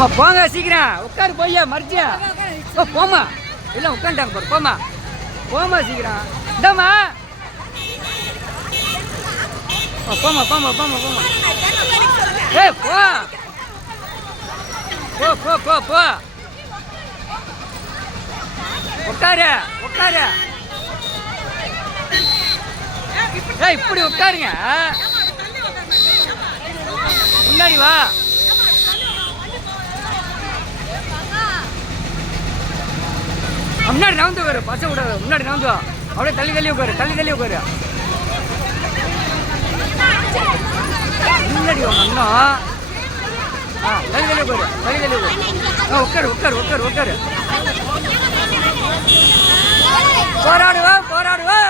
போங்க சீக்கிரம் உட்காரு போய்யா மறிச்சியா போமா எல்லாம் உட்காந்துட்டாங்க பாரு போமா போமா சீக்கிரம் இந்தாம்மா போமா போமா போமா போமா ஏய் போ போ போ போ போ உட்காரு உட்காரு ஏய் இப்படி உட்காருங்க முன்னாடி வா முன்னாடி நவுந்து உட்காரு பச விடாது முன்னாடி நவுந்து அப்படியே தள்ளி தள்ளி உட்காரு தள்ளி தள்ளி உட்காரு முன்னாடி மண்ணம் தள்ளி தள்ளி உட்காரு தள்ளி தள்ளி உட்காரு உட்காரு உட்காரு உட்காரு போராடுவா போராடுவா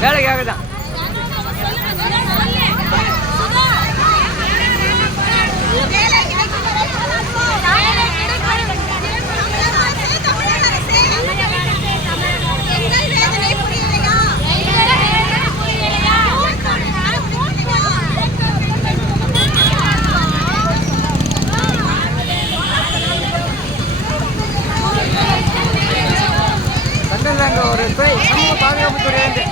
வேலைக்காக தான் கண்டதாங்க ஒரு துறை சமூக பாதுகாப்பு துறை வந்து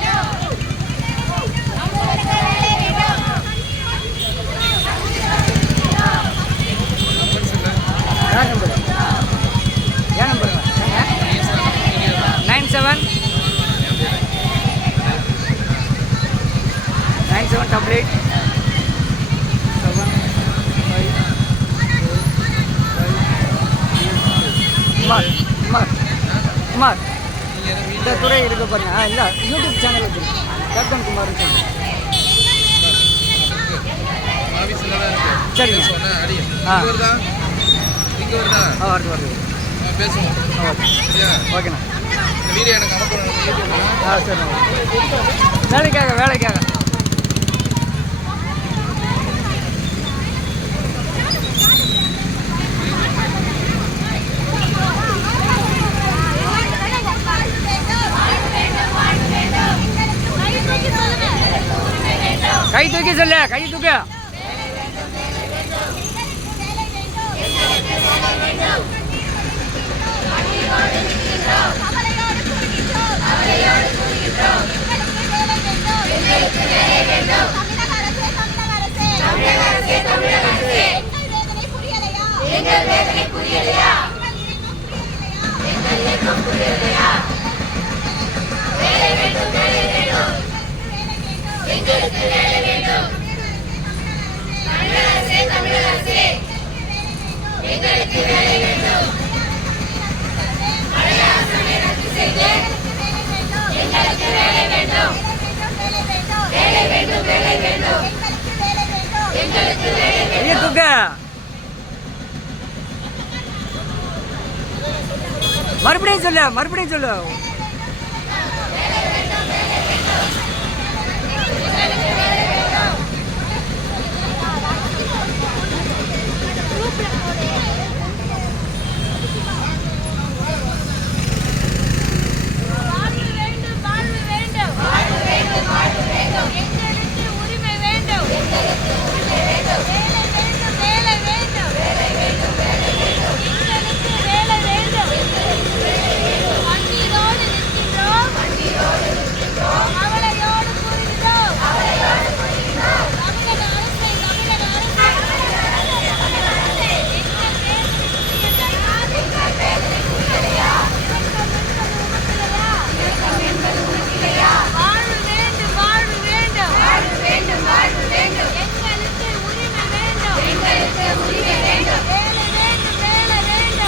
ஏன் நம்பர் 9788 குமார் இந்த துறை இருக்க பாருங்க இல்லை யூடியூப் சேனல் வச்சுருக்கேன் கேப்டன் குமார் சரிங்க வருது வருது பேசுவோம் ஓகேண்ணா வீடியோ எனக்கு அனுப்பணும் சரி வேலைக்காக வேலைக்காக கை தூக்கி சொல்ல கை தூக்க மறுபடியும் சொல்லு மறுபடியும் சொல்லு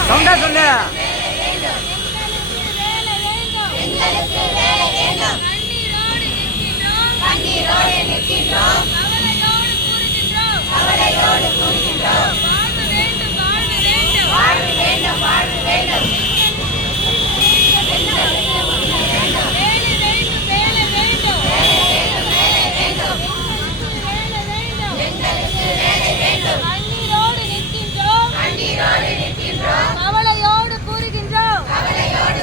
சவுண்டா சொல்லு கவலையோடு கூறுகின்றோம்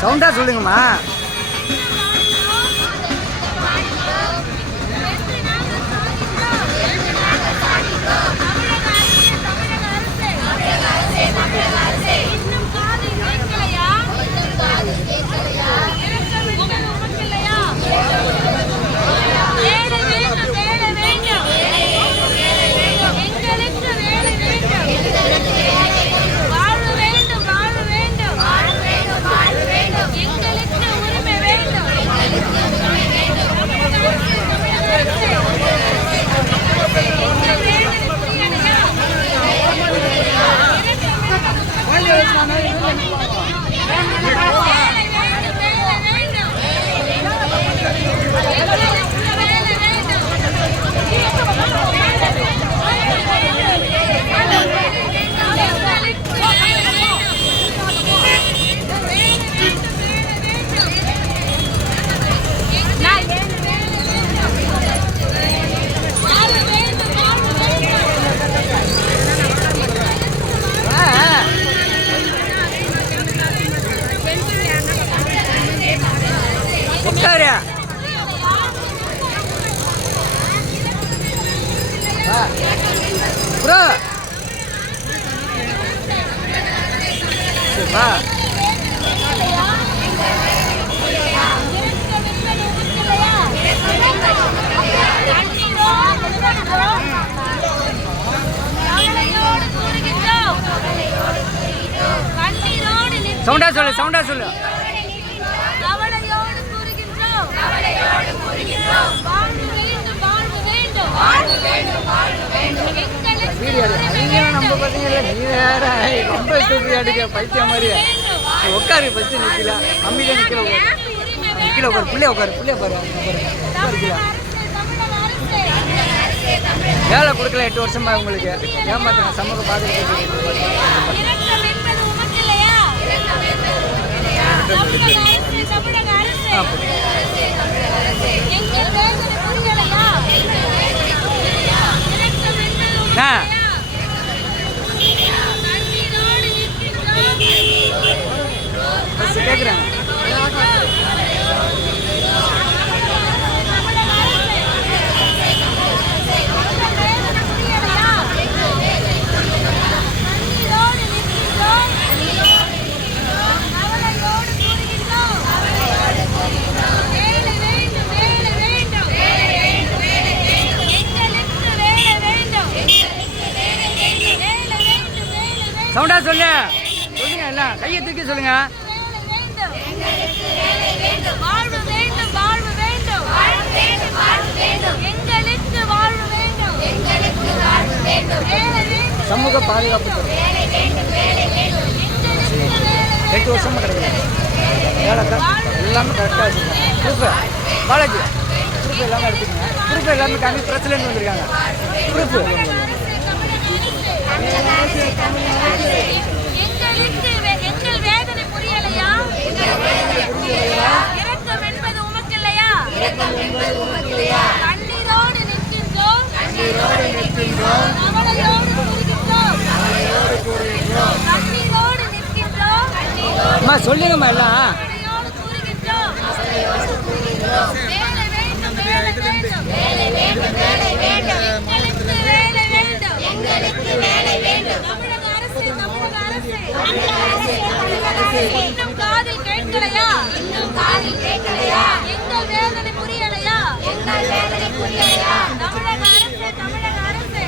சவுண்டா சொல்லுங்கம்மா. உட்காரு. ப்ரோ வா. சவுண்டா சொல்லு, சவுண்டா சொல்லு. நம்ம பார்த்தீங்கல்ல, நீ வேற ரொம்ப எடுக்க பைத்தியம் மாதிரி. உட்காரு ஃபஸ்ட்டு, நிற்கல அம்மியில நிற்கல நிற்கல உட்காரு. பிள்ளைய உட்காரு, பிள்ளைய பாரு. வேலை கொடுக்கல 8 வருஷமா உங்களுக்கு. ஏமாத்துங்க சமூக பாதுகாப்பு. கேட்குறேன். சவுண்டா சொல்லு, சொல்லுங்க எல்லாம் கையை தூக்கி சொல்லுங்க. சமூக பாதுகாப்பு 8 வருஷமா கிடையாது. வேலை எல்லாமே கரெக்டாக வச்சுருக்காங்க. ப்ரூஃபு காலேஜ் ப்ரூஃப் எல்லாமே எடுத்துக்கோங்க. ப்ரூஃப் எல்லாமே காமி பிரச்சனைன்னு வந்திருக்காங்க. ப்ரூஃபு எங்கள் வேதனை புரியலையா? இரக்கம் என்பது உமக்கு இல்லையா? கண்ணீரோடு நிற்கின்றோம், கவலையோடு கூறுகின்றோம், கண்ணீரோடு நிற்கின்றோம், அம்மா சொல்லுங்கம்மா எல்லாம். வேலை வேண்டும், வேலை வேண்டும், வேலை வேண்டும், வேலை வேண்டும், எங்களுக்கு வேலை வேண்டும், எங்களுக்கு வேலை வேண்டும். தமிழக அரசு, தமிழக அரசு, இன்னும் காதில் கேட்கலையா? இன்னும் காதில் கேட்கலையா? எங்கள் வேதனை புரியலையா? எங்கள் வேதனை புரியலையா? தமிழக அரசு, தமிழக அரசு,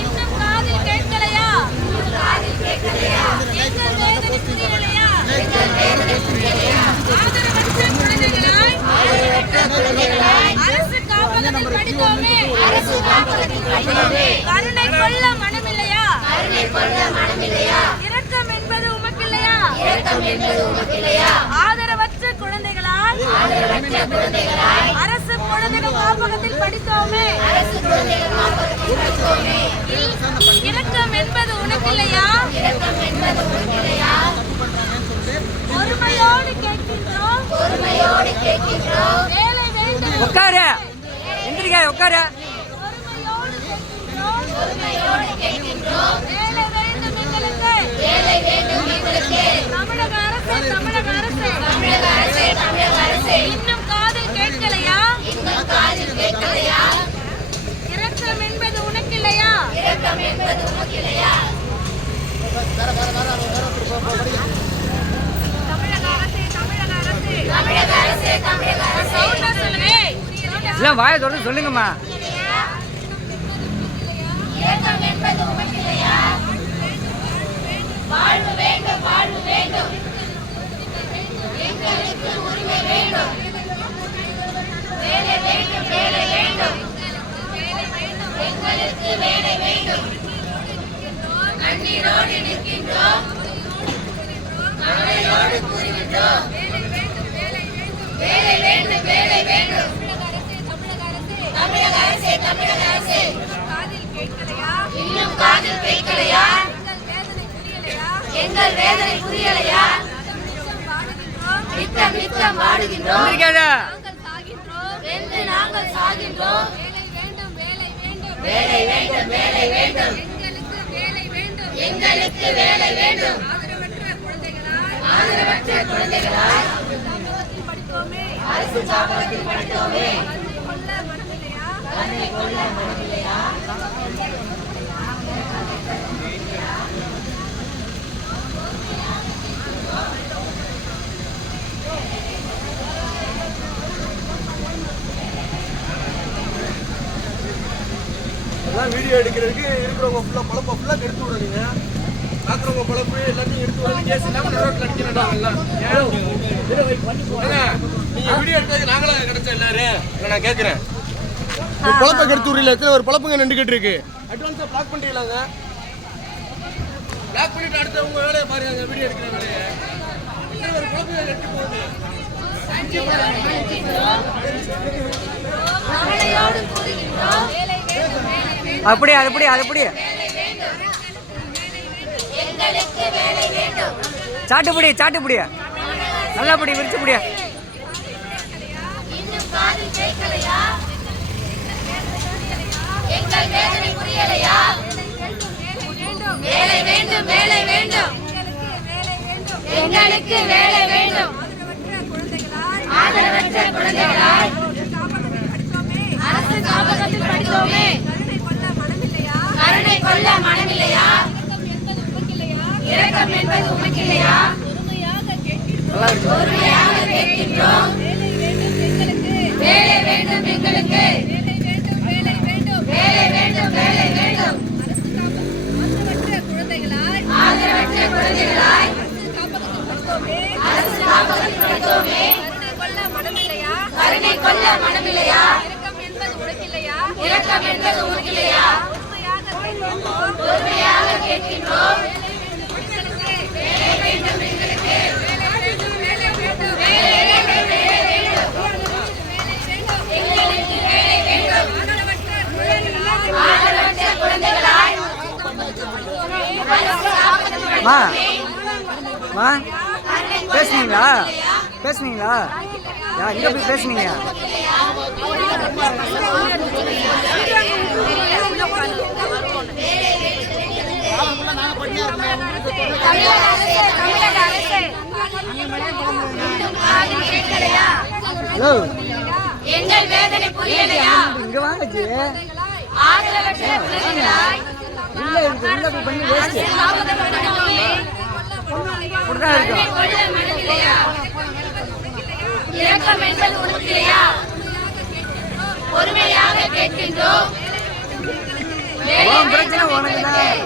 இன்னும் காதில் கேட்கலையா? இன்னும் காதில் கேட்கலையா? எங்கள் வேதனை புரியலையா? எங்கள் வேதனை புரியலையா? ஆதரவற்ற குழந்தைகளாய், அரசு காப்பகத்தில் படித்தோமே, அரசு காப்பகத்தில் படித்தோமே, கருணை கொள்ள மனமில்லையா? கருணை கொள்ள மனமில்லையா? இரக்கம் என்பது உமக்கில்லையா? இரக்கம் என்பது உமக்கில்லையா? ஆதரவற்ற குழந்தைகளாய், ஆதரவற்ற குழந்தைகளாய், அரசு குழந்தைகள் காப்பகத்தில் படித்தோமே, அரசு குழந்தைகள் காப்பகத்தில் படித்தோமே, இரக்கம் என்பது உனக்கில்லையா? இரக்கம் என்பது உனக்கில்லையா? பொறுமையோடு கேட்கின்றோம், பொறுமையோடு கேட்கின்றோம், வேலை வேண்டும். உட்காரு, எந்திரிக்கா உட்காரு. பொறுமையோடு கேட்கின்றோம், பொறுமையோடு கேட்கின்றோம், வேலை வேண்டும் எங்களுக்கு, வேலை வேண்டும் எங்களுக்கு. தமிழக அரசு, இல்லை வாயை தொடர்ந்து சொல்லுங்கம்மா. வாழ்வு வேண்டும், வாழ்வு வேண்டும். எங்களுக்கு உரிமை வேண்டும். வேலை வேண்டும், வேலை வேண்டும். எங்களுக்கு வேலை வேண்டும். கண்ணீரோடு நிற்கின்றோம், கவலையோடு கூறுகின்றோம். வேலை வேண்டும், வேலை வேண்டும். தமிழக அரசே, தமிழக அரசே, இன்னும் காதில் கேட்கலையா? எங்கள் வேதனை புரியலையா? நித்தம் நித்தம் வாடுகின்றோம், வென்று நாங்கள் சாகின்றோம். வேலை வேண்டும், வேலை வேண்டும். எங்களுக்கு வேலை வேண்டும். ஆதரவற்ற குழந்தைகளால் அரசு காப்பகத்தில் படித்தோமே. கருணை கொள்ள மனமில்லையா? வீடியோ எடுக்கிறதுக்கு இருக்கிறவங்க ஃபுல்லாக பழப்பை ஃபுல்லாக எடுத்து விடுறீங்க. பார்க்குறவங்க பழப்பு எல்லாத்தையும் எடுத்து விடுறது கேஸ் இல்லாமல் ரோட்டில் அடிக்கிறாங்க. நீங்கள் வீடியோ எடுத்ததுக்கு நாங்களே கிடைச்சோம் எல்லாரும். இல்லை நான் கேட்குறேன், பழப்பை கெடுத்து விடுறீங்களா? எத்தனை ஒரு பழப்புங்க நின்றுக்கிட்டு இருக்கு. அட்வான்ஸாக பிளாக் பண்ணிடலாங்க. பிளாக் பண்ணிட்டு அடுத்தவங்க வேலையை பாருங்க. வீடியோ எடுக்கிற வேலையை எத்தனை ஒரு பழப்பு எடுத்து போகுது. அப்படியே அதுபடி அதுபடியே சாட்டுப்படியே சாட்டுப்படியா நல்லபடி விரிச்சுப்படியா. எங்கள் வேதனை புரியலையா? வேலை வேண்டும், வேலை வேண்டும். எங்களுக்கு வேலை வேண்டும். ஆதரவற்ற குழந்தைகளால் அரசு காப்பகத்தில் படித்தோமே. கருணை கொள்ள மனமில்லையா? இரக்கம் என்பது உமக்கில்லையா? பொறுமையாக கேட்கின்றோம். வேலை வேண்டும் எங்களுக்கு. வேலை வேண்டும், வேலை வேண்டும். ஆதரவற்ற குழந்தைகளாய் அரசு காப்பகத்தில் படித்தோமே. கருணை கொள்ள மனமில்லையா? இரக்கம் என்பது உமக்கில்லையா? பொறுமையாக கேட்கின்றோம். வேலை வேண்டும் எங்களுக்கு. வேலை வேண்டும், வேலை வேண்டும். எங்களுக்கு வேலை வேண்டும். ஆதரவற்ற குழந்தைகளாய் அரசு காப்பகத்தில் மா படித்தோமே. மா பேசுனீங்களா பேசுனீங்களா? எங்கே போய் பேசுனீங்க? ஹலோ எங்கள் வேதனை புரியலையா? இங்கே வாங்கச்சு ஆதரவற்ற குழந்தைகளாய் இல்லை இருக்கு உள்ள போய் பண்ணி வேஸ்ட்டு அரசு காப்பகத்தில் படித்தோமே. இப்படிதான் இருக்கும். கொள்ள மனமில்லையா? இரக்கம் என்பது உனக்கில்லையா? பொறுமையாக கேட்கின்றோம். உன் பிரச்சனை உனக்கு தான்.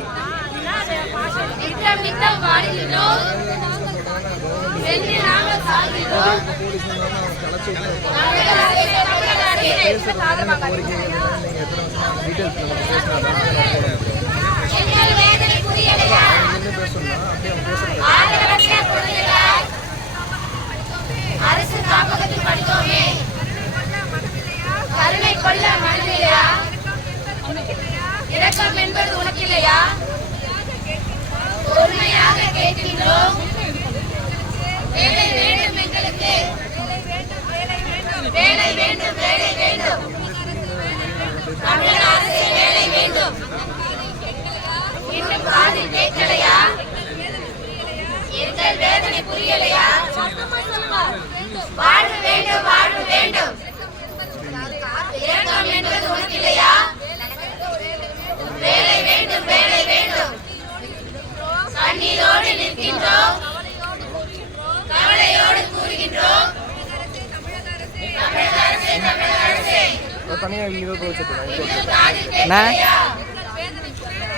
நித்தம் நித்தம் வாடுகின்றோம், வென்று நாங்கள் சாகின்றோம். எங்கள் வேதனை புரியலையா? ஆதரவற்ற குழந்தைகளாய் அரசு காப்பகத்தில் படித்தோமே. கருணை கொள்ள மனமில்லையா? இரக்கம் என்பது உனக்கில்லையா? பொறுமையாக கேட்கின்றோம். வேலை வேண்டும் எங்களுக்கு. வேலை வேண்டும், வேலை வேண்டும். தமிழக அரசு வேலை வேண்டும். இன்னும் காதில் கேட்கலையா? எங்கள் வேதனை புரியலையா? வாழ்வு வேண்டும், வாழ்வு வேண்டும். இரக்கம் என்பது உனக்கில்லையா? வேலை வேண்டும், வேலை வேண்டும். கண்ணீர் நிற்கின்றோம். கவலையோடு கூறுகின்றோம். அண்ணா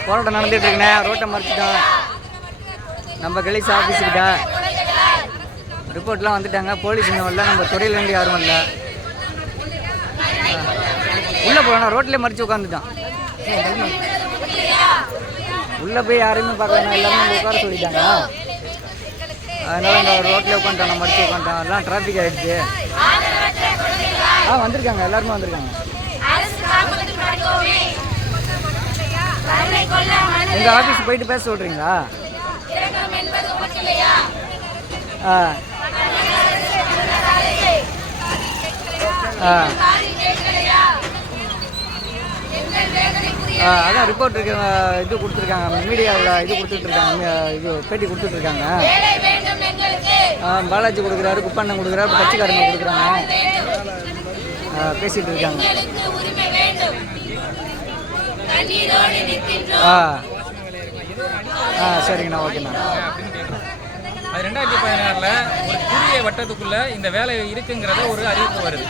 போராட்டம் நடந்துட்டு இருக்குண்ணே. ரோட்டை மறைச்சிட்டோம். நம்ம கலெக்டர் ஆஃபீஸுக்கிட்ட ரிப்போர்ட்லாம் வந்துட்டாங்க. போலீஸ் இன்னும் வரல. நம்ம துறையிலேருந்து யாரும் வரல. உள்ளே போகணும். ரோட்லேயே மறித்து உட்காந்துட்டோம். உள்ளே போய் யாரையுமே பார்க்கலாம். எல்லாருமே உட்கார சொல்லிட்டாங்க. அதனால் இந்த ரோட்லேயே உட்காந்துட்டோம். நம்ம மறித்து உட்காந்துட்டோம். எல்லாம் டிராஃபிக் ஆகிடுச்சு. வந்திருக்காங்க. எல்லாருமே வந்திருக்காங்க. உங்கள் ஆஃபீஸ் போயிட்டு பேச சொல்கிறீங்களா? அதான் ரிப்போர்ட் இருக்கு. இது கொடுத்துருக்காங்க. மீடியாவில் இது கொடுத்துட்ருக்காங்க. இது பேட்டி கொடுத்துட்ருக்காங்க. பாலாஜி கொடுக்குறாரு, குப்பண்ணன் கொடுக்குறாரு, கட்சிக்காரங்க கொடுக்குறாங்க. பேசிகிட்டு இருக்காங்க. சரிங்கண்ணா, ஓகேண்ணா. அது 2016 ஒரு குறுகிய வட்டத்துக்குள்ள இந்த வேலை இருக்குங்கிறத ஒரு அறிவிப்பு வருது.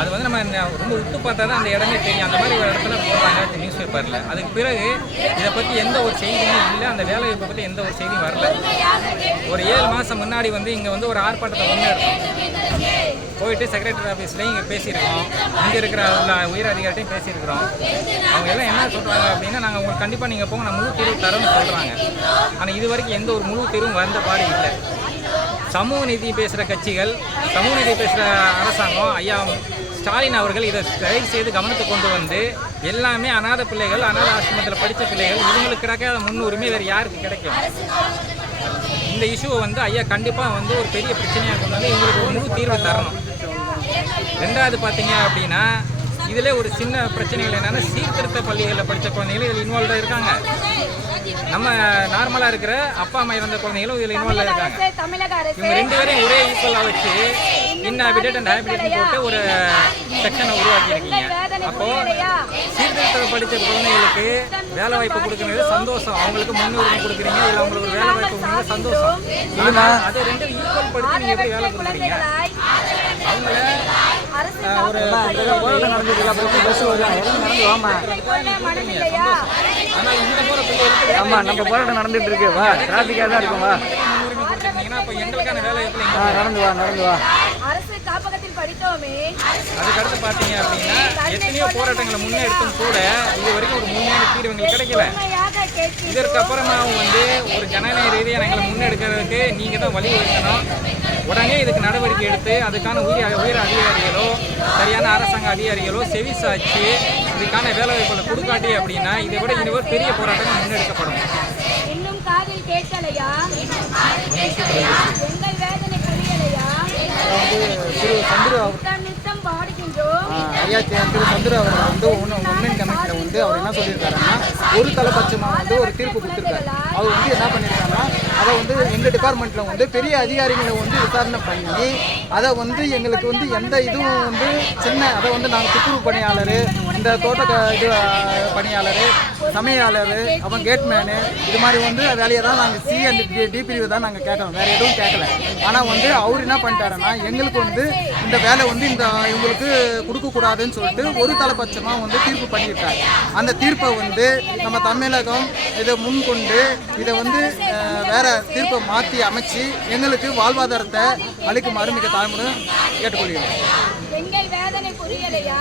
அது வந்து நம்ம ரொம்ப உத்து பார்த்தா தான் அந்த இடமே தெரியும். அந்த மாதிரி ஒரு இடத்துல போடுறாங்க நியூஸ் பேப்பரில். அதுக்கு பிறகு இதை பற்றி எந்த ஒரு செய்தியும் இல்லை. அந்த வேலை வாய்ப்பை பற்றி எந்த ஒரு செய்தியும் வரல. ஒரு 7 மாதம் முன்னாடி வந்து இங்கே வந்து ஒரு ஆர்ப்பாட்டத்தை முன்னெடுத்தோம். போயிட்டு செக்ரட்டரி ஆஃபீஸ்லேயும் இங்கே பேசியிருக்கோம். இங்கே இருக்கிற உயர் அதிகாரிட்டையும் பேசியிருக்கிறோம். அவங்க எல்லாம் என்ன சொல்கிறாங்க அப்படின்னா, நாங்கள் உங்களுக்கு கண்டிப்பாக நீங்கள் போங்க, நான் முழு தீர்வு தரோம்னு சொல்கிறாங்க. ஆனால் இது வரைக்கும் எந்த ஒரு முழு தீர்வும் வந்த பாடு இல்லை. சமூக நீதி பேசுகிற கட்சிகள், சமூக நீதி பேசுகிற அரசாங்கம், ஐயா ஸ்டாலின் அவர்கள் இதை தயவு செய்து கவனத்தை கொண்டு வந்து எல்லாமே அநாத பிள்ளைகள், அநாத ஆசிரமத்தில் படித்த பிள்ளைகள், இவங்களுக்கு கிடைக்காத முன்னுரிமை வேறு யாருக்கு கிடைக்கும்? இந்த இஷ்யூவை வந்து ஐயா கண்டிப்பாக வந்து ஒரு பெரிய பிரச்சனையாக கொண்டு வந்து இவங்களுக்கு ஒரு முழு தீர்வு தரணும். ரெண்டாவது பார்த்தீங்க அப்படின்னா, இதில் ஒரு சின்ன பிரச்சனைகள் என்னென்னா, சீர்திருத்த பள்ளிகளில் படித்த குழந்தைகள் இதில் இன்வால்வாக இருக்காங்க. நம்ம நார்மலாக இருக்கிற அப்பா அம்மா இறந்த குழந்தைகளும் இதில் இன்வால்வாக இருக்காங்க. இவங்க 2 பேரையும் ஒரே ஈக்குவலாக வச்சு இன்ஹாபிட்டட் அண்ட் ஹேபிட்டட்னு போட்டு ஒரு செக்ஷனை உருவாக்கியிருக்கீங்க. அப்போது சீர்திருத்தத்தை படித்த குழந்தைகளுக்கு வேலை வாய்ப்பு கொடுக்குறது சந்தோஷம். அவங்களுக்கு முன்னுரிமை கொடுக்குறீங்க. இல்லை அவங்களுக்கு ஒரு வேலை வாய்ப்பு கொடுக்குறது சந்தோஷம். அதை 2 ஈக்குவல் படித்து நீங்கள் எப்படி வேலை கொடுக்குறீங்க? அவங்கள ஒரு போராட்டம் நடந்துருக்கா? பஸ் நடந்து வாமா. ஆனால் இந்த போகிற பிள்ளைகளுக்கு ஆமாம், நம்ம போராட்டம் நடந்துட்டு இருக்கு. வா, டிராஃபிக்காக தான் இருக்கும். வா, இப்போ எங்களுக்கான வேலை எப்படி நடந்து வா, நடந்து வா. அதுக்கடுத்து பார்த்தீங்க அப்படின்னா, எத்தனையோ போராட்டங்களை முன்னெடுத்தும் கூட இது வரைக்கும் ஒரு முழுமையான தீர்வு எங்களுக்கு கிடைக்கல. இதற்கப்புறமாவும் வந்து ஒரு ஜனநாயக ரீதியாக எங்களை முன்னெடுக்கிறதுக்கு நீங்கள் தான் வழிவகுக்கணும். உடனே இதுக்கு நடவடிக்கை எடுத்து அதுக்கான உயர் அதிகாரிகளோ சரியான அரசாங்க அதிகாரிகளோ செவி சாய்ச்சி இதுக்கான வேலை வாய்ப்புகளை கொடுக்காட்டி அப்படின்னா இதை விட இனி ஒரு பெரிய போராட்டம் முன்னெடுக்கப்படும். இன்னும் காதில் கேட்கலையா? எங்கள் வேதனை புரியலையா? திரு சந்துரு நித்தம் பாடுகின்றோம். ஐயா திரு சந்துரு அவர் வந்து உண்மையின் கமிட்டியில் வந்து அவர் என்ன சொல்லியிருக்காருன்னா, ஒரு தலைபட்சமாக வந்து ஒரு தீர்ப்பு கொடுத்துருக்காரு. அவர் வந்து என்ன பண்ணியிருக்காங்கன்னா, அதை வந்து எங்கள் டிபார்ட்மெண்ட்டில் வந்து பெரிய அதிகாரிகளை வந்து விசாரணை பண்ணி அதை வந்து எங்களுக்கு வந்து எந்த இதுவும் வந்து அதை வந்து நாங்கள் துப்புரவு பணியாளர், இந்த தோட்ட இது பணியாளர், சமையலாளர், அப்புறம் கேட்மேனு, இது மாதிரி வந்து வேலையை தான் நாங்கள் சி அண்ட் டி பிரிவு தான் நாங்கள் கேட்கணும். வேறு எதுவும் கேட்கல. ஆனால் வந்து அவர் என்ன பண்ணிட்டாருன்னா, எங்களுக்கு வந்து இந்த வேலை வந்து இவங்களுக்கு கொடுக்கக்கூடாதுன்னு சொல்லிட்டு ஒரு தலைபட்சமாக வந்து தீர்ப்பு பண்ணியிருக்காரு. அந்த தீர்ப்பை வந்து நம்ம தமிழகம் இதை முன்கொண்டு இதை வந்து வேற தீர்ப்பை மாற்றி அமைச்சு எங்களுக்கு வாழ்வாதாரத்தை அளிக்குமாறு மிக தாழ்மையுடன் கேட்டுக்கொள்கிறோம். எங்கள் வேதனை புரியலையா?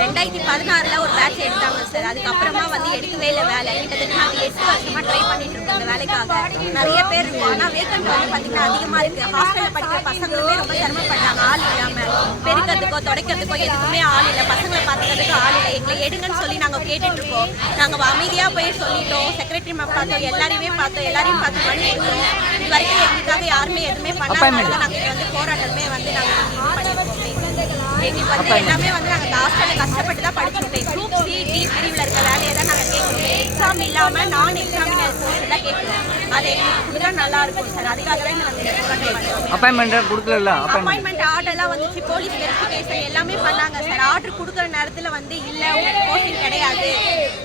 2016 ஒரு பேட்ச் எடுத்தாங்க சார். அதுக்கப்புறமா வந்து எடுக்கவே இல்லை வேலை. கிட்டத்தட்ட நாங்கள் 8 வருஷமா ட்ரை பண்ணிட்டு இருக்கோம் அந்த வேலைக்காக. நிறைய பேர் இருக்கும். ஆனால் வேக்கண்ட் வந்து பார்த்தீங்கன்னா அதிகமாக இருக்குது. ஹாஸ்டலில் படிக்கிற பசங்களுமே ரொம்ப சிரமப்பட்டாங்க. ஆள் இல்லாமல் பெருக்கிறதுக்கோ துடைக்கிறதுக்கோ எதுக்குமே ஆள் இல்லை. பசங்களை பார்த்துக்கிறதுக்கு ஆள் இல்லை. எங்களை எடுங்கன்னு சொல்லி நாங்கள் கேட்டுட்டு இருக்கோம். நாங்கள் அமைதியாக போய் சொல்லிட்டோம். செக்ரட்டரி மேம் பார்த்தோம், எல்லாரையுமே பார்த்தோம், எல்லாரையும் பார்த்து மணி கொடுத்தோம். இது வரைக்கும் எங்களுக்காக யாருமே எதுவுமே பண்ணாமல் நாங்கள் வந்து போராட்டமே வந்து நாங்கள் பண்ணியிருக்கோம். எங்களுக்கு வந்து எல்லாமே வந்து நாங்கள் ஹாஸ்டலில் கஷ்டப்பட்டு தான் படிச்சுட்டோம். குரூப் சி டி பிரிவில் இருக்க வேலையை தான் நாங்கள் கேட்குறோம். எக்ஸாம் இல்லாமல் நான் எக்ஸாமினர் கோர்ஸ் தான் கேட்குறோம். அது எங்களுக்கு கொடுத்தா நல்லா இருக்கும் சார். அதுக்காக தான் நாங்கள் பண்ணுறோம். அப்பாயின்மெண்ட் கொடுக்கல. அப்பாயின்மெண்ட் ஆர்டர்லாம் வந்துச்சு, போலீஸ் வெரிஃபிகேஷன் எல்லாமே பண்ணாங்க சார். ஆர்டர் கொடுக்குற நேரத்தில் வந்து இல்லை உங்களுக்கு போஸ்டிங் கிடையாது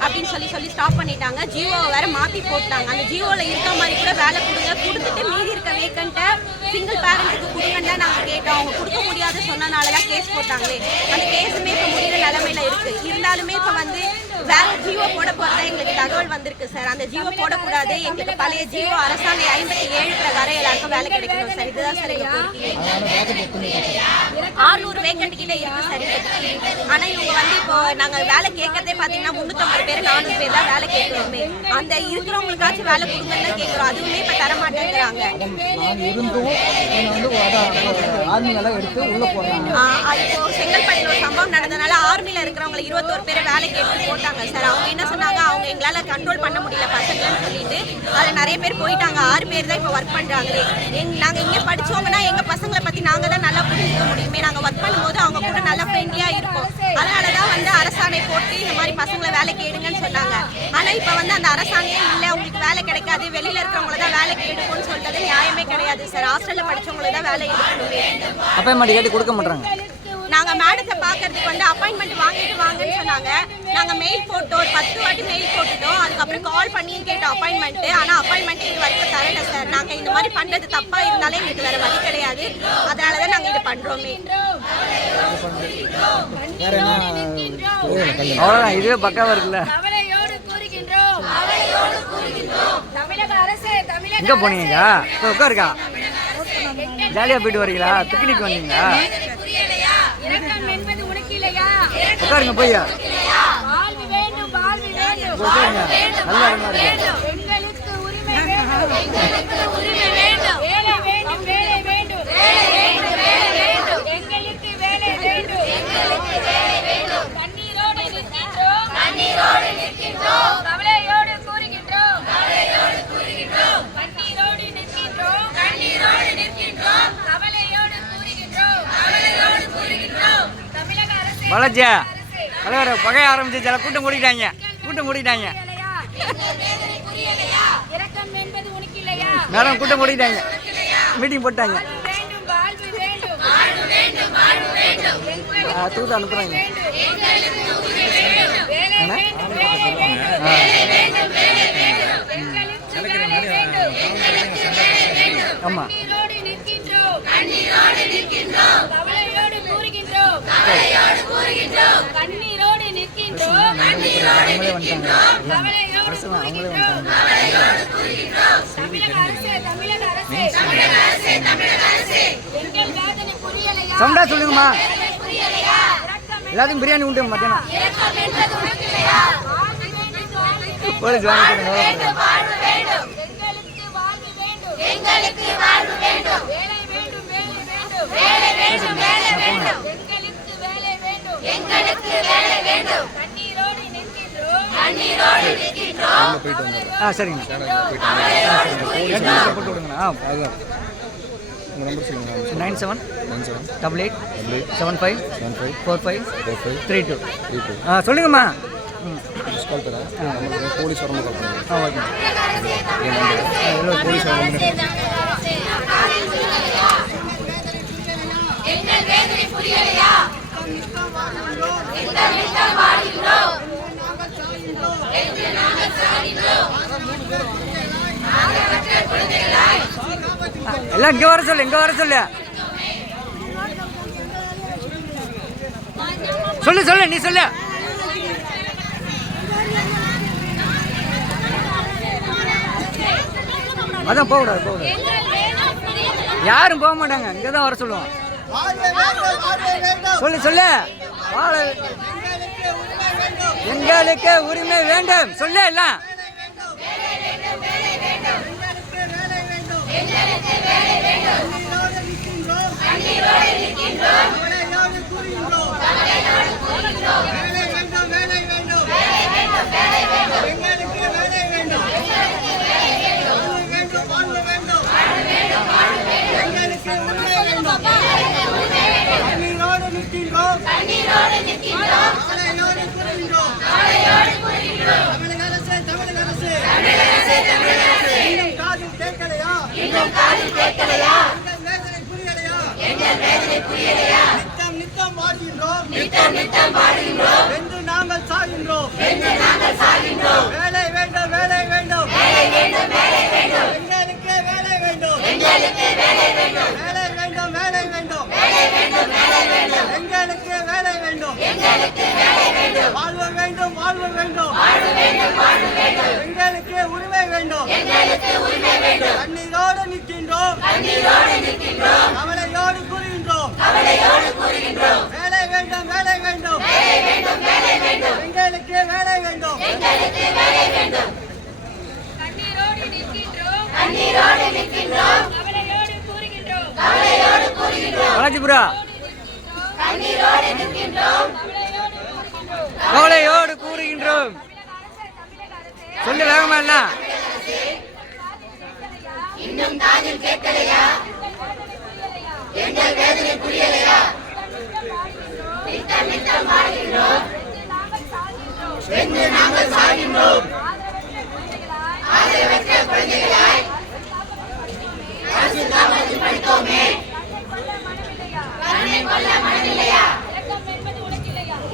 அப்படின்னு சொல்லி ஸ்டாப் பண்ணிட்டாங்க. ஜியோவை வேற மாற்றி போட்டாங்க. அந்த ஜியோவில் இருக்க மாதிரி கூட வேலை கொடுத்துட்டு மீதி இருக்க வேக்கண்ட்டை சிங்கிள் பேரண்ட்டுக்கு கொடுங்கன்னு தான் நாங்கள் கேட்டோம். அவங்க கொடுக்க முடியாது சொன்னனால தான் கேஸ் போட்டாங்களே. அந்த கேஸுமே இப்போ முடிகிற நிலமையில இருக்குது. இருந்தாலுமே இப்போ வந்து வேற ஜியோ போட போகிறதா எங்களுக்கு தகவல் வந்திருக்கு சார். அந்த ஜியோ போடக்கூடாது, எங்களுக்கு பழைய ஜியோ அரசாங்க 57 பிரகாரம் எல்லாருக்கும் வேலை கிடைக்கணும் சார். இதுதான் சார் எங்கள் கோரிக்கை. 600 வேக்கண்ட் கிட்ட இருக்கு சார் இப்போதைக்கு. ஆனால் இவங்க வந்து இப்போ நாங்கள் வேலை கேட்கறதே பார்த்தீங்கன்னா 350 பேர் 400 பேர் தான் வேலை கேட்குறோமே. அந்த இருக்கிறவங்களுக்காச்சும் வேலை கொடுங்கன்னு தான் கேட்குறோம். அதுவுமே இப்போ தர மாட்டேங்கிறாங்க. ஆர்மியெல்லாம் எடுத்து உள்ள போறாங்க. இப்போ செங்கல்பட்டில் ஒரு சம்பவம் நடந்ததுனால ஆர்மியில் இருக்கிறவங்களை 21 பேரை வேலை கேட்டு போட்டாங்க சார். அவங்க என்ன சொன்னாங்க, அவங்க எங்களால் கண்ட்ரோல் பண்ண முடியல பசங்கன்னு சொல்லிட்டு அதில் நிறைய பேர் போயிட்டாங்க. 6 பேர் தான் இப்போ ஒர்க் பண்ணுறாங்களே. நாங்கள் இங்கே படித்தவங்கன்னா எங்கள் பசங்களை பற்றி நாங்கள் தான் நல்லா புரிஞ்சுக்க முடியுமே. நாங்கள் ஒர்க் பண்ணும்போது அவங்க கூட நல்லா ஃப்ரெண்ட்லியாக இருப்போம். அதனால தான் வந்து அரசாணை போட்டு இந்த மாதிரி பசங்களை வேலைக்கு எடுங்கன்னு சொன்னாங்க. ஆனால் இப்போ வந்து அந்த அரசாணையே இல்லை, உங்களுக்கு வேலை கிடைக்காது, வெளியில் இருக்கிறவங்கள தான் வேலைக்கு எடுக்கும்னு சொல்லிட்டது நியாயமே கிடையாது சார். ஹாஸ்டலில் படித்தவங்கள தான் வேலை எடுக்கணுமே. அப்பாயின்மெண்ட் கேட்டு கொடுக்க மாட்டாங்க. நாங்கள் மேடத்தை பார்க்கறதுக்கு வந்து அப்பாயின்மெண்ட் வாங்கிட்டு வாங்கன்னு சொன்னாங்க. நாங்கள் மெயில் போட்டோம், ஒரு 10 வாட்டி மெயில் போட்டுட்டோம். அதுக்கப்புறம் கால் பண்ணி கேட்டோம் அப்பாயின்மெண்ட்டு. ஆனால் அப்பாயின்மெண்ட் இது வரைக்கும் தரல சார். நாங்கள் இந்த மாதிரி பண்ணுறது தப்பாக இருந்தாலே எங்களுக்கு வேறு வழி கிடையாது. அதனால தான் நாங்கள் இது பண்ணுறோமே. அவ்வளோதான், இதுவே பக்காவாக இருக்குல்ல. எங்கே போனீங்க? உட்காருக்கா, ஜாலியாக போயிட்டு வரீங்களா? பிக்னிக் வந்தீங்களா? உட்காருங்க போய் உட்காருங்க. நல்லா இருக்கு. வளர்ச்சியா தலைவர் பகைய ஆரம்பிச்சு சில கூட்டம் கூட்டிட்டாங்க. மேடம் கூட்டம் கூட்டிட்டாங்க, மீட்டிங் போட்டாங்க. தூத்து அனுப்புறாங்க. ஆமா சவுண்டா சொல்லுங்கம்மா. எல்லாத்துக்கும் பிரியாணி உண்டு மத்தியானம். போலீஸ் வாங்கிட்டு சரிங்க போட்டு விடுங்கண்ணா. 978875454532. சொல்லுங்கம்மா. போலீஸ் வரணும். போலீஸ் எல்லாம் இங்க வர சொல்லு. சொல்லு நீ சொல்லு. அதான் போகக்கூடாது. யாரும் போக மாட்டாங்க, இங்கதான் வர சொல்லுவோம். சொல்லு. எங்களுக்கு உரிமை வேண்டும். சொல்லு எல்லாம். நிற்கின்றோம். எங்கள் வேதனை புரியலையா? நித்தம் வாழ்கின்றோம் என்று நாங்கள் சாகின்றோம். வேலை வேண்டும் எங்களுக்கு வேலை வேண்டும். எங்களுக்கு வேலை வேண்டும் எங்களுக்கு வேலை வேண்டும். வாழ்வு வேண்டும் எங்களுக்கு உரிமை வேண்டும். கண்ணீரோடு நிற்கின்றோம் கவலையோடு கூறுகின்றோம். வேலை வேண்டும் எங்களுக்கு வேலை வேண்டும். கண்ணீரோடு நிற்கின்றோம் கவலையோடு கூறுகின்றோம் வளர்ச்சிபுரா கண்ணீரோடு நிற்கின்றோம் கவலையோடு கூறுகின்றோம். சொல்லு வேகமா இல்ல இன்னும் காதில் கேட்கலையா? எங்கள் வேதனை புரியலையா? நித்தம் வாழ்கின்றோம் என்று நாங்கள் சாகின்றோம். ஆதரவற்ற குழந்தைகளாய் அரசு காப்பகத்தில் படித்தோமே. கருணை கொள்ள மனமில்லையா?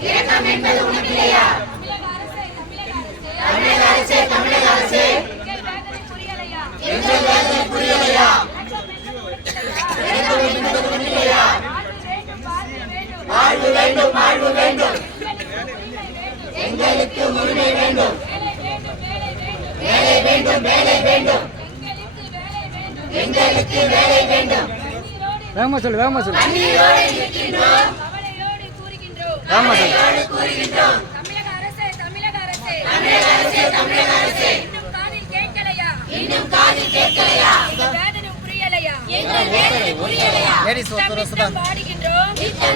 இரக்கம் என்பது உனக்கில்லையா? தமிழக அரசே எங்கள் வேதனை புரியலையா? இரக்கம் என்பது உனக்கில்லையா? வாழ்வு வேண்டும் எங்களுக்கு உரிமை வேண்டும். வேலை வேண்டும் எங்களுக்கு வேலை வேண்டும். வேகமா சொல்லு கண்ணீரோடு நிற்கின்றோம் கவலையோடு கூறுகின்றோம். தமிழக அரசே இன்னும் காதில் கேட்கலையா? எங்கள் வேதனை புரியலையா?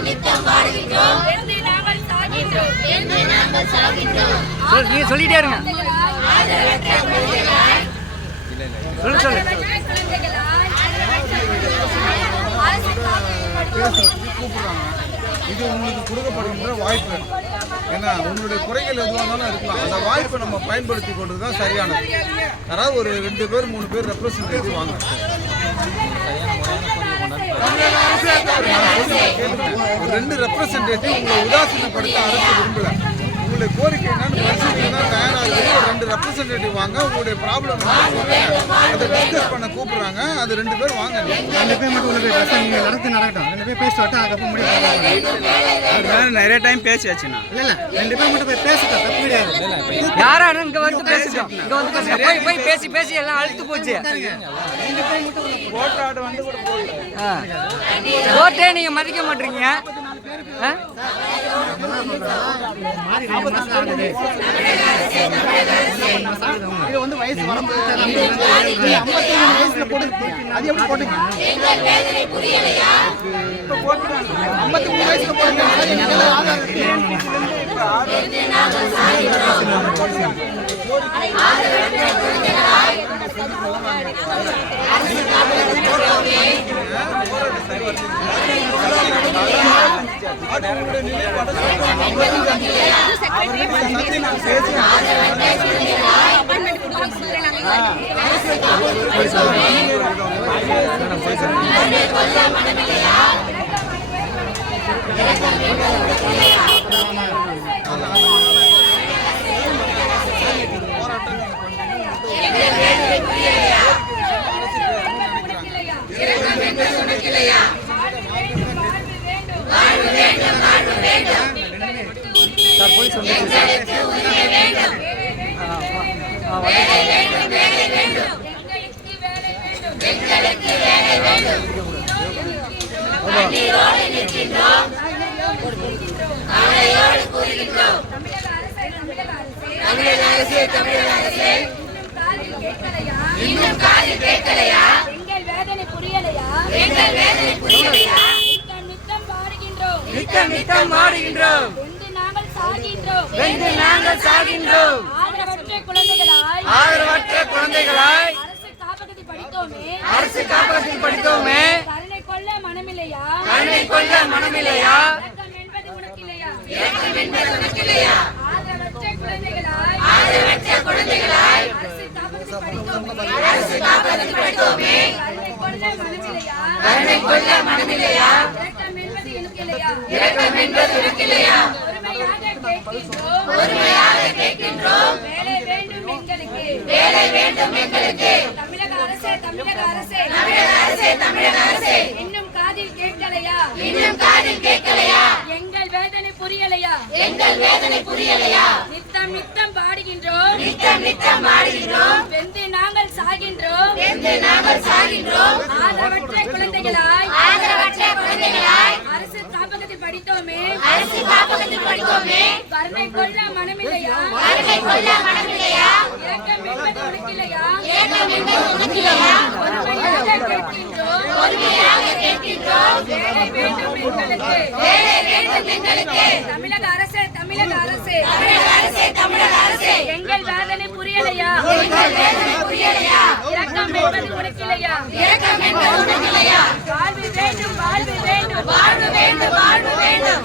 நித்தம் பாடுகின்றோம் என்று நாங்கள் சாகின்றோம். நீ சொல்லிட்டே இருங்க. ஆதரவற்ற குழந்தைகளாய் சொல்லு அரசு காப்பகத்தில் இது உங்களுக்கு கொடுக்கப்படுகின்ற வாய்ப்பு. ஏன்னா உங்களுடைய குறைகள் எதுவாக இருந்தாலும் இருக்கலாம். அந்த வாய்ப்பை நம்ம பயன்படுத்தி கொண்டு தான் சரியானது. யாராவது ஒரு 2 பேர் 3 பேர் ரெப்ரசன்டேட்டிவ் வாங்க. ஒரு 2 ரெப்ரசன்டேட்டிவ் உங்களை உதாசீனப்படுத்த அரசு விரும்பல. உங்களுடைய கோரிக்கை என்னன்னு பிரச்சனை தான் தயாராக இருக்குது. ஒரு 2 ரெப்ரசன்டேட்டிவ் வாங்க. உங்களுடைய ப்ராப்ளம் அதை டிஸ்கஸ் பண்ண கூப்பிடுறாங்க. அது 2 பேர் வாங்க. 2 பேர் மட்டும் உள்ள போய் பேச நீங்க நடக்கட்டும். 2 பேர் பேசிட்டு வரட்டும். அதுக்கப்புறம் முடிவு நிறைய டைம் பேசியாச்சுண்ணா. இல்ல 2 பேர் மட்டும் போய் பேசிட்டோம். தப்பு கிடையாது. யாரா இங்க வந்து பேசிட்டோம். இங்க வந்து பேசி போய் பேசி எல்லாம் அழுத்து போச்சு. கோர்ட் ஆர்டர் வந்து கூட போகல. கோர்ட்டே நீங்க மதிக்க மாட்டீங்க. இது வந்து வயசு வரம்பு 53 வயசுல போட்டு அது எப்படி போட்டுங்க? எங்கள் வேதனை புரியலையா? இப்ப போட்டுட்டாங்க 53 வயசுல போடுங்க. என்று நாங்கள் சாகின்றோம். ஆதரவற்ற குழந்தைகளாய் அரசு காப்பகத்தில் படித்தோமே. சார் போலீஸ் வந்து இன்னும் காதில் கேட்கலையா? எங்கள் வேதனை புரியலையா? நித்தம் பாடுகின்றோம். வென்று நாங்கள் சாகின்றோம். ஆதரவற்ற குழந்தைகளாய் அரசு காப்பகத்தில் படித்தோமே. கருணை கொள்ள மனமில்லையா? இரக்கம் என்பது உனக்கில்லையா? ஆதரவற்ற குழந்தைகளாய் அரசு காப்பகத்தில் படித்தோமே. இரக்கம் என்பது உனக்கு இல்லையா? ஒருமையாக கேட்கின்றோம். வேலை வேண்டும் எங்களுக்கு. தமிழக அரசே இன்னும் காதில் கேட்கலையா? எங்கள் வேதனை புரியலையா? நித்தம் பாடுகின்றோம். வெந்து நாங்கள் சாகின்றோம். ஆதரவற்ற குழந்தைகளாய் அரசு காப்பகத்தில் படித்தோமே. கருணை கொள்ள மனமில்லையா? இரக்கம் என்பது உனக்கில்லையா? ஒருமையாக கேட்கின்றோம். வேலை வேண்டும் எங்களுக்கு. தமிழக அரசே எங்கள் வேதனை புரியலையா? இரக்கம் என்பது உனக்கில்லையா? வாழ்வு வேண்டும்.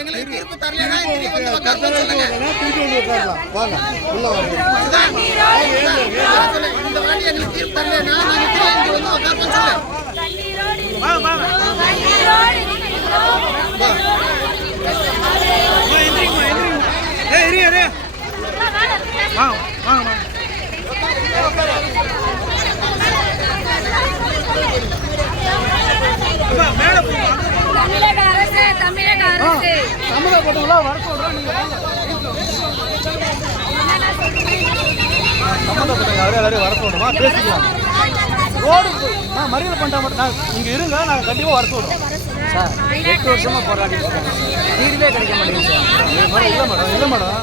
எங்களுக்கு எங்களுக்கு தீர்ப்பு தரலைன்னா இங்கே வந்து உட்காருங்க சொல்லுங்க. இந்த வாட்டி எங்களுக்கு தீர்ப்பு தரலைன்னா நாங்கள் இங்கே வந்து உட்காருங்க தமிழக அரசு சம்மந்தப்பட்டவங்க எல்லாரையும் வர சொல்லணுமா பேசிக்கலாம். ரோடு மறியல் பண்ணிட்டா மட்டும் இங்கே இருங்க, நாங்கள் கண்டிப்பாக வர சொல்கிறோம். சார் 8 வருஷமா போராடி தீர்வே கிடைக்க மாட்டேங்குது சார். இல்லை மேடம்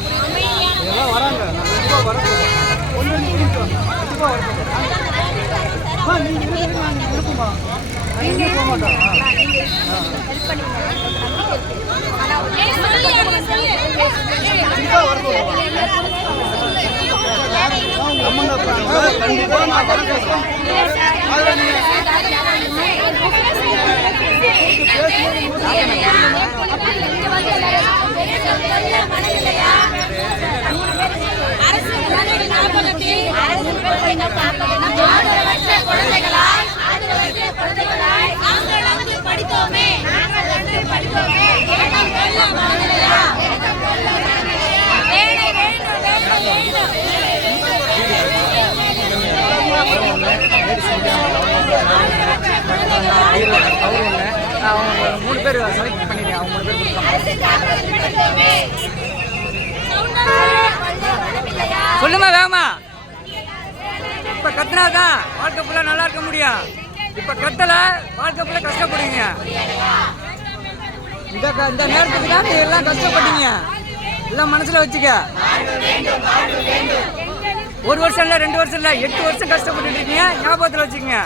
இதெல்லாம் வராங்க, நான் கண்டிப்பாக வர சொல்கிறோம். கண்டிப்பாக வர சொல்கிறோம். நீங்கள் நாங்கள் இருக்குமா? நீங்கள் போக மாட்டோம். கண்டிப்பாக வர சொல்கிறோம். கண்டிப்பாக நான் வர சொல்கிறோம். அதில் நீங்கள் படித்தோமே. அவங்க 3 பேர் செலக்ட் பண்ணிடுறேன். அவங்க 3 பேர் சொல்லுமா வேமா. இப்ப கத்துனாதான் வாழ்க்கை ஃபுல்லா நல்லா இருக்க முடியும். இப்ப கத்தல வாழ்க்கை ஃபுல்லா கஷ்டப்படுவீங்க. இந்த நேரத்துக்கு தான் எல்லாம் கஷ்டப்பட்டீங்க. எல்லாம் மனசுல வச்சுக்க. 1 வருஷம் இல்ல 2 வருஷம் இல்ல 8 வருஷம் கஷ்டப்பட்டு இருக்கீங்க. ஞாபகத்துல வச்சுக்கங்க.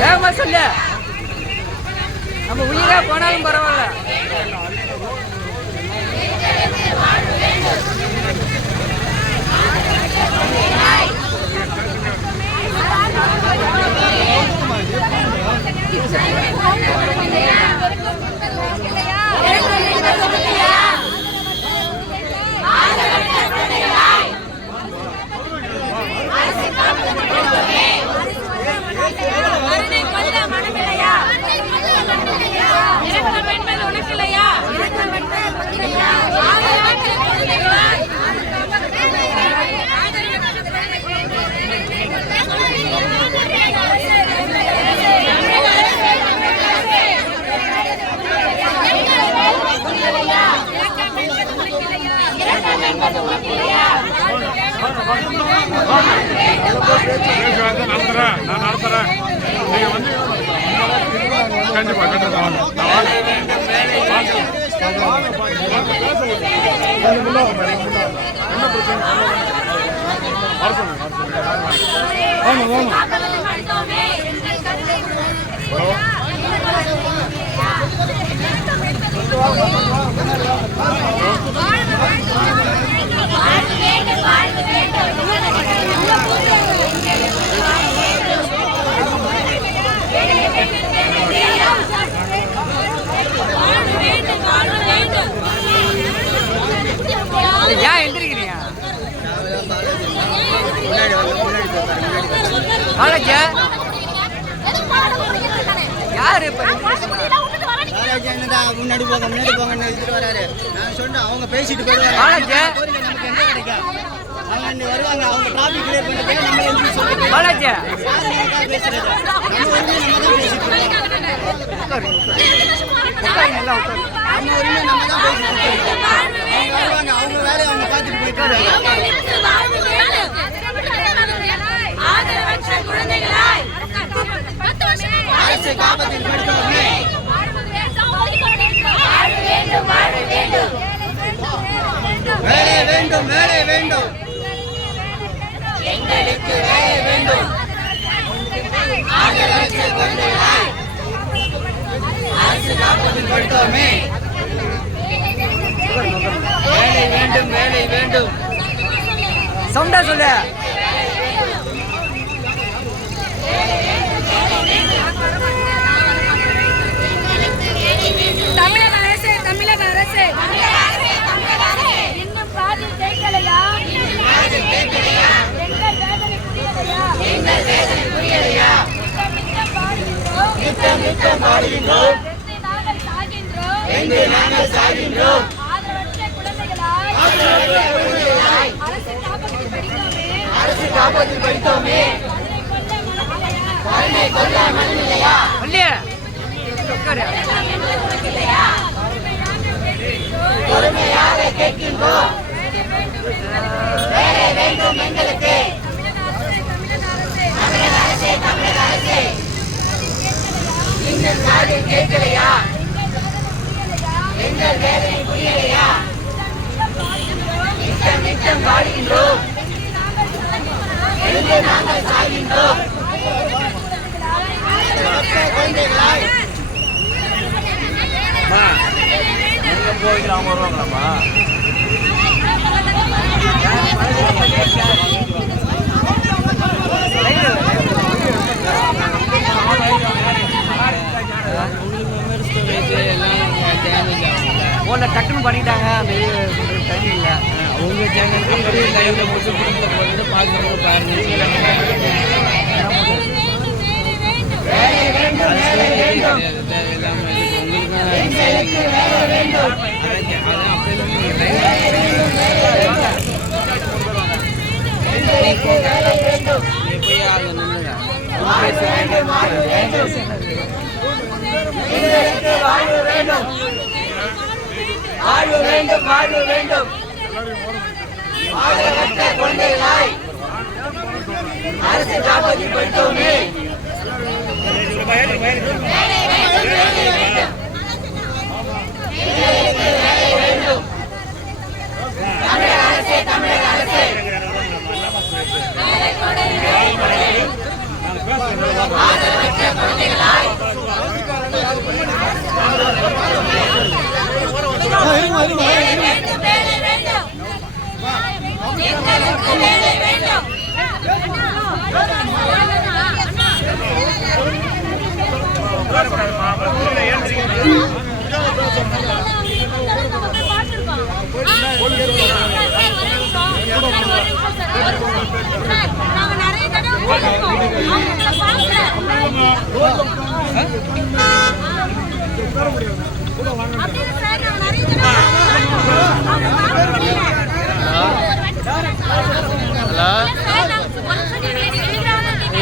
வேகமா சொல்லு. நம்ம உயிரே போனாலும் பரவாயில்ல. நான் நடத்துறேன். நீங்க வந்து கண்டிப்பா என்ன பிரச்சனை வர சொல்லுங்க. காலேஜ் யாரு இப்போ முன்னாடி போங்கன்னு எடுத்துட்டு வராரு. நான் சொன்னேன் அவங்க பேசிட்டு போயிடுவாங்க. காலேஜ் நமக்கு எங்க கிடைக்கும்? அவங்க இன்னி வருவாங்க. அவங்க டாபிக் கிளியர் பண்ணிட்டு நம்ம எழுதி சொல்லுங்க. காலேஜ் பேசுறது நம்ம உரிமை நம்ம தான் பேசிட்டு இருக்கோம். நம்ம உரிமை நம்ம தான் பேசிட்டு இருக்கோம். அவங்க வருவாங்க. அவங்க வேலையை அவங்க பார்த்துட்டு போயிட்டு அரசை காப்பத்தில் படுத்தோமே. வேலை வேண்டும், வேலை வேண்டும், எங்களுக்கு வேலை வேண்டும். அரசு காப்பத்தில் படுத்தோமே. வேலை வேண்டும், வேலை வேண்டும். சவுண்டா சொல்லு. தமிழக அரசு இன்னும் பாதி கேட்கலையா? எங்கள் வேதனை புரியலையா? நித்தம் பாடுகின்றோம். எங்கே நாங்கள் சாகின்றோம். ஆதரவற்ற குழந்தைகளாய் அரசு காப்பத்தில் படித்தோமே. கருணை கொள்ள மனமில்லையா? பொறுமையாக கேட்கின்றோம். வேலை வேண்டும் எங்களுக்கு. தமிழக அரசே இன்னும் காதில் கேட்கலையா? எங்கள் வேதனை புரியலையா? நித்தம் பாடுகின்றோம். எங்கே நாங்கள் சாகின்றோம். குழந்தைகளாய் போய்க்கு அவங்க வருவாங்களாம்மா? ஒன்றை டக்குன்னு பண்ணிட்டாங்க. அந்த டைம் இல்லை. அவங்க சேனலுக்கு லைவில் முடிச்சு குடும்பத்தில் போட்டு பார்க்குறவங்க பாருங்க. வாழ்வு வேண்டும், வாழ்வு வேண்டும். ஆதரவற்ற குழந்தைகளாய் அரசு காப்பத்தில் படித்தோமே. தமிழக அரசே, தமிழக அரசே ஆதரவற்ற குழந்தைகளாய்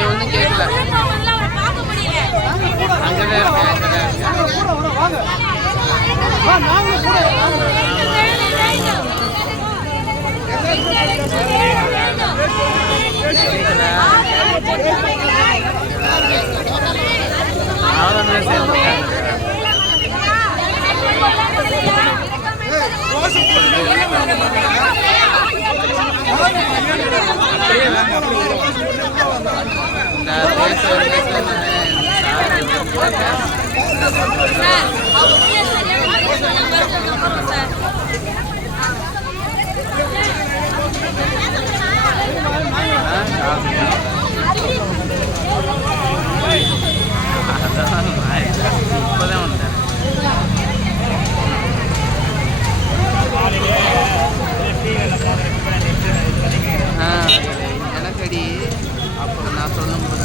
ஒன்றும் கேட்கல. அங்கதான் எனக்கடி அப்புறம் நான் சொல்லும் போது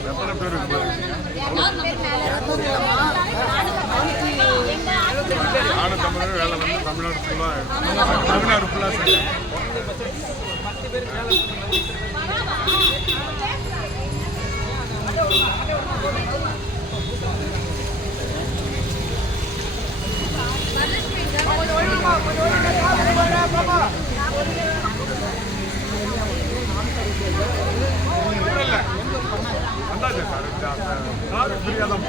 எத்தனை பேர் இருக்கு? நானும் தமிழர் வேலை வந்து தமிழ்நாடு ஃபுல்லாக செய்யறேன். வந்தாச்சு சார், கார் ஃப்ரீயாக தான்